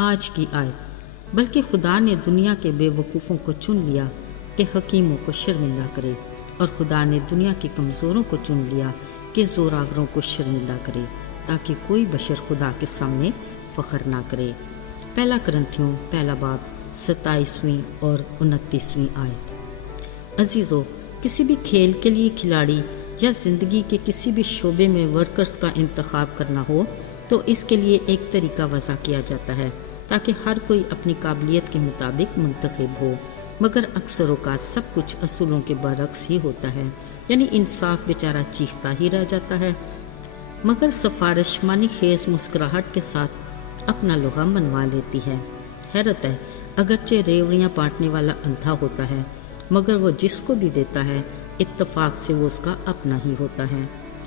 آج کی آیت، بلکہ خدا نے دنیا کے بے وقوفوں کو چن لیا کہ حکیموں کو شرمندہ کرے، اور خدا نے دنیا کے کمزوروں کو چن لیا کہ زوراوروں کو شرمندہ کرے، تاکہ کوئی بشر خدا کے سامنے فخر نہ کرے۔ پہلا کرنتھیوں پہلا باب 27ویں اور 29ویں آیت۔ عزیزو، کسی بھی کھیل کے لیے کھلاڑی یا زندگی کے کسی بھی شعبے میں ورکرز کا انتخاب کرنا ہو تو اس کے لیے ایک طریقہ وضع کیا جاتا ہے تاکہ ہر کوئی اپنی قابلیت کے مطابق منتخب ہو، مگر اکثر اوقات سب کچھ اصولوں کے برعکس ہی ہوتا ہے، یعنی انصاف بیچارہ چیختا ہی رہ جاتا ہے، مگر سفارش معنی خیز مسکراہٹ کے ساتھ اپنا لوہا منوا لیتی ہے۔ حیرت ہے، اگرچہ ریوڑیاں بانٹنے والا اندھا ہوتا ہے، مگر وہ جس کو بھی دیتا ہے اتفاق سے وہ اس کا اپنا ہی ہوتا ہے۔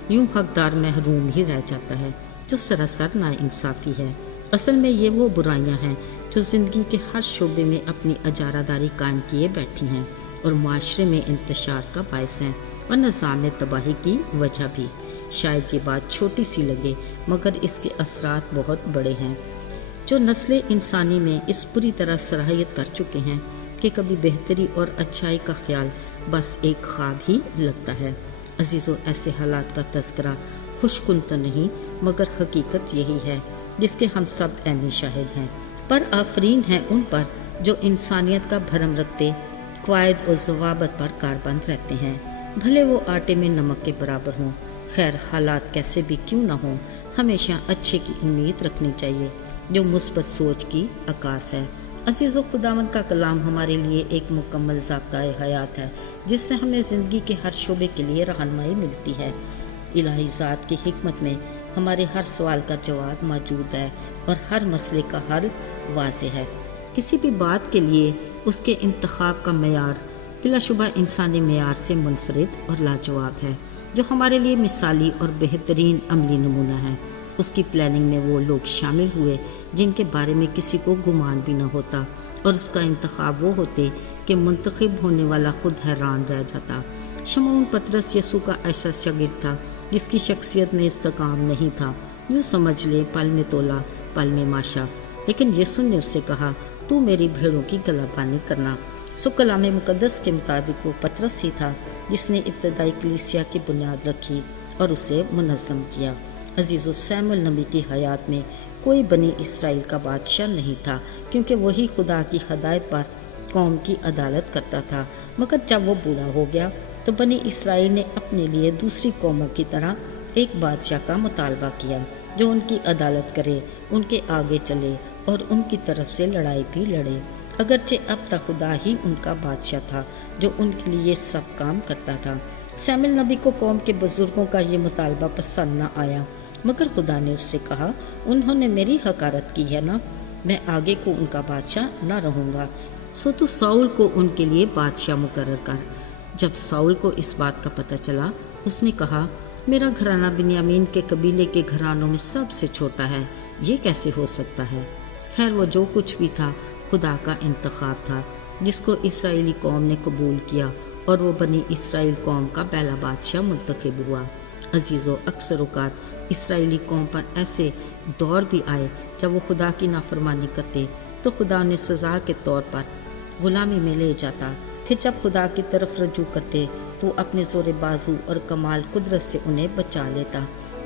یوں حقدار محروم ہی رہ جاتا ہے، جو سراسر ناانصافی ہے۔ اصل میں یہ وہ برائیاں ہیں جو زندگی کے ہر شعبے میں اپنی اجارہ داری قائم کیے بیٹھی ہیں اور معاشرے میں انتشار کا باعث ہیں اور نظام تباہی کی وجہ بھی۔ شاید یہ بات چھوٹی سی لگے، مگر اس کے اثرات بہت بڑے ہیں، جو نسل انسانی میں اس پوری طرح صلاحیت کر چکے ہیں کہ کبھی بہتری اور اچھائی کا خیال بس ایک خواب ہی لگتا ہے۔ عزیزو، ایسے حالات کا تذکرہ خوشکن تو نہیں، مگر حقیقت یہی ہے جس کے ہم سب عینی شاہد ہیں۔ پر آفرین ہے ان پر جو انسانیت کا بھرم رکھتے قواعد اور ضوابط پر کاربند رہتے ہیں، بھلے وہ آٹے میں نمک کے برابر ہوں۔ خیر، حالات کیسے بھی کیوں نہ ہوں، ہمیشہ اچھے کی امید رکھنی چاہیے، جو مثبت سوچ کی عکاس ہے۔ عزیزو، خداوند کا کلام ہمارے لیے ایک مکمل ضابطۂ حیات ہے جس سے ہمیں زندگی کے ہر شعبے کے لیے رہنمائی ملتی ہے۔ الہی ذات کی حکمت میں ہمارے ہر سوال کا جواب موجود ہے اور ہر مسئلے کا حل واضح ہے۔ کسی بھی بات کے لیے اس کے انتخاب کا معیار بلا شبہ انسانی معیار سے منفرد اور لاجواب ہے، جو ہمارے لیے مثالی اور بہترین عملی نمونہ ہے۔ اس کی پلاننگ میں وہ لوگ شامل ہوئے جن کے بارے میں کسی کو گمان بھی نہ ہوتا، اور اس کا انتخاب وہ ہوتے کہ منتخب ہونے والا خود حیران رہ جاتا۔ شمعون پطرس یسوع کا ایسا شاگرد تھا جس کی شخصیت میں استحکام نہیں تھا، یوں سمجھ لے پل میں تولا پل میں ماشا، لیکن یسوع نے اس سے کہا، تو میری بھیڑوں کی گلہبانی کرنا۔ سو کلام مقدس کے مطابق وہ پطرس ہی تھا جس نے ابتدائی کلیسیا کی بنیاد رکھی اور اسے منظم کیا۔ عزیزو، سیموئیل نبی کی حیات میں کوئی بنی اسرائیل کا بادشاہ نہیں تھا، کیونکہ وہی خدا کی ہدایت پر قوم کی عدالت کرتا تھا، مگر جب وہ بوڑھا ہو گیا تو بنی اسرائیل نے اپنے لیے دوسری قوموں کی طرح ایک بادشاہ کا مطالبہ کیا جو ان کی عدالت کرے، ان کے آگے چلے اور ان کی طرف سے لڑائی بھی لڑے، اگرچہ اب تک خدا ہی ان کا بادشاہ تھا جو ان کے لیے سب کام کرتا تھا۔ سیموئیل نبی کو قوم کے بزرگوں کا یہ مطالبہ پسند نہ آیا، مگر خدا نے اس سے کہا، انہوں نے میری حقارت کی ہے نا، میں آگے کو ان کا بادشاہ نہ رہوں گا، سو تو ساؤل کو ان کے لیے بادشاہ مقرر کر۔ جب ساؤل کو اس بات کا پتہ چلا، اس نے کہا، میرا گھرانہ بنیامین کے قبیلے کے گھرانوں میں سب سے چھوٹا ہے، یہ کیسے ہو سکتا ہے؟ خیر، وہ جو کچھ بھی تھا خدا کا انتخاب تھا جس کو اسرائیلی قوم نے قبول کیا، اور وہ بنی اسرائیل قوم کا پہلا بادشاہ منتخب ہوا۔ عزیزو، اکثر اوقات اسرائیلی قوم پر ایسے دور بھی آئے جب وہ خدا کی نافرمانی کرتے تو خدا انہیں سزا کے طور پر غلامی میں لے جاتا، پھر جب خدا کی طرف رجوع کرتے تو اپنے زور بازو اور کمال قدرت سے انہیں بچا لیتا،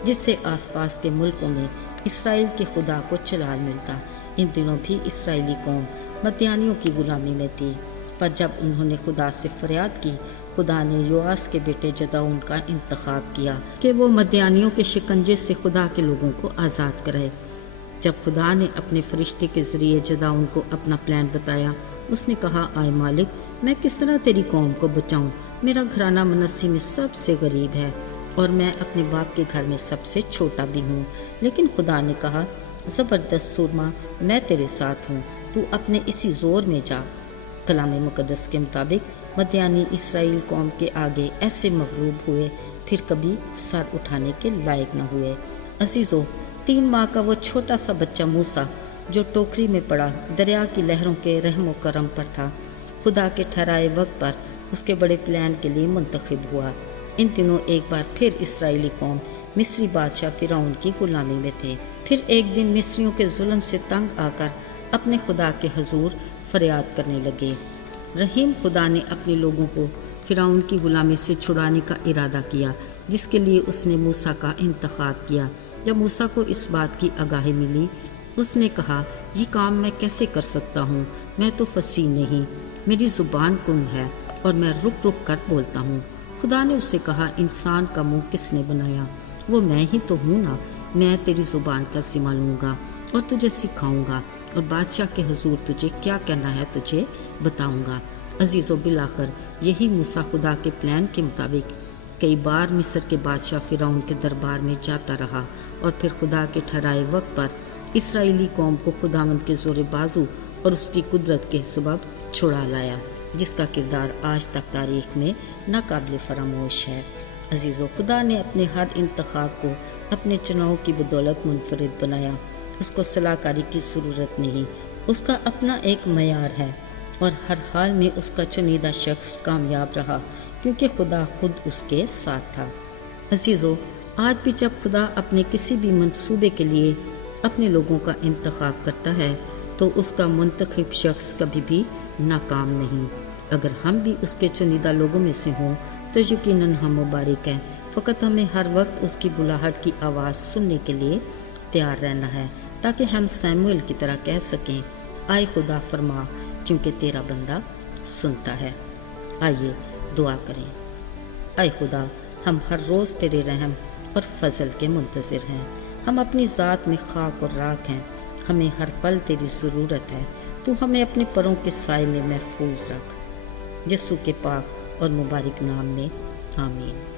جس سے آس پاس کے ملکوں میں اسرائیل کے خدا کو چلال ملتا۔ ان دنوں بھی اسرائیلی قوم مدیانیوں کی غلامی میں تھی، پر جب انہوں نے خدا سے فریاد کی، خدا نے یوآس کے بیٹے جدعون کا انتخاب کیا کہ وہ مدیانیوں کے شکنجے سے خدا کے لوگوں کو آزاد کرائے۔ جب خدا نے اپنے فرشتے کے ذریعے جدعون کو اپنا پلان بتایا، اس نے کہا، آئے مالک، میں کس طرح تیری قوم کو بچاؤں؟ میرا گھرانہ منسی میں سب سے غریب ہے اور میں اپنے باپ کے گھر میں سب سے چھوٹا بھی ہوں۔ لیکن خدا نے کہا، زبردست سورما، میں تیرے ساتھ ہوں، تو اپنے اسی زور میں جا۔ کلام مقدس کے مطابق مدیانی اسرائیل قوم کے آگے ایسے مغلوب ہوئے، پھر کبھی سر اٹھانے کے لائق نہ ہوئے۔ عزیزو، 3 ماہ کا وہ چھوٹا سا بچہ موسیٰ جو ٹوکری میں پڑا دریا کی لہروں کے رحم و کرم پر تھا، خدا کے ٹھہرائے وقت پر اس کے بڑے پلان کے لیے منتخب ہوا۔ ان دنوں ایک بار پھر اسرائیلی قوم مصری بادشاہ فرعون کی غلامی میں تھے۔ پھر ایک دن مصریوں کے ظلم سے تنگ آ کر اپنے خدا کے حضور فریاد کرنے لگے۔ رحیم خدا نے اپنے لوگوں کو فرعون کی غلامی سے چھڑانے کا ارادہ کیا، جس کے لیے اس نے موسیٰ کا انتخاب کیا۔ جب موسیٰ کو اس بات کی آگاہی ملی، اس نے کہا، یہ کام میں کیسے کر سکتا ہوں؟ میں تو فصیح نہیں، میری زبان کند ہے اور میں رک رک کر بولتا ہوں۔ خدا نے اس سے کہا، انسان کا منہ کس نے بنایا؟ وہ میں ہی تو ہوں نا۔ میں تیری زبان کا ذمہ لوں گا اور تجھے سکھاؤں گا، اور بادشاہ کے حضور تجھے کیا کہنا ہے تجھے بتاؤں گا۔ عزیزو، بالآخر یہی موسیٰ خدا کے پلان کے مطابق کئی بار مصر کے بادشاہ فرعون کے دربار میں جاتا رہا، اور پھر خدا کے ٹھہرائے وقت پر اسرائیلی قوم کو خداوند کے زور بازو اور اس کی قدرت کے سبب چھڑا لایا، جس کا کردار آج تک تاریخ میں ناقابل فراموش ہے۔ عزیزو، خدا نے اپنے ہر انتخاب کو اپنے چناؤ کی بدولت منفرد بنایا۔ اس کو صلاح کاری کی ضرورت نہیں، اس کا اپنا ایک معیار ہے، اور ہر حال میں اس کا چنیدہ شخص کامیاب رہا، کیونکہ خدا خود اس کے ساتھ تھا۔ عزیزو، آج بھی جب خدا اپنے کسی بھی منصوبے کے لیے اپنے لوگوں کا انتخاب کرتا ہے تو اس کا منتخب شخص کبھی بھی ناکام نہیں۔ اگر ہم بھی اس کے چنیدہ لوگوں میں سے ہوں تو یقیناً ہم مبارک ہیں۔ فقط ہمیں ہر وقت اس کی بلاہٹ کی آواز سننے کے لیے تیار رہنا ہے، تاکہ ہم سیموئیل کی طرح کہہ سکیں، آئے خدا فرما، کیونکہ تیرا بندہ سنتا ہے۔ آئیے دعا کریں۔ آئے خدا، ہم ہر روز تیرے رحم اور فضل کے منتظر ہیں۔ ہم اپنی ذات میں خاک اور راکھ ہیں، ہمیں ہر پل تیری ضرورت ہے۔ تو ہمیں اپنے پروں کے سائے میں محفوظ رکھ، یسوع کے پاک اور مبارک نام میں، آمین۔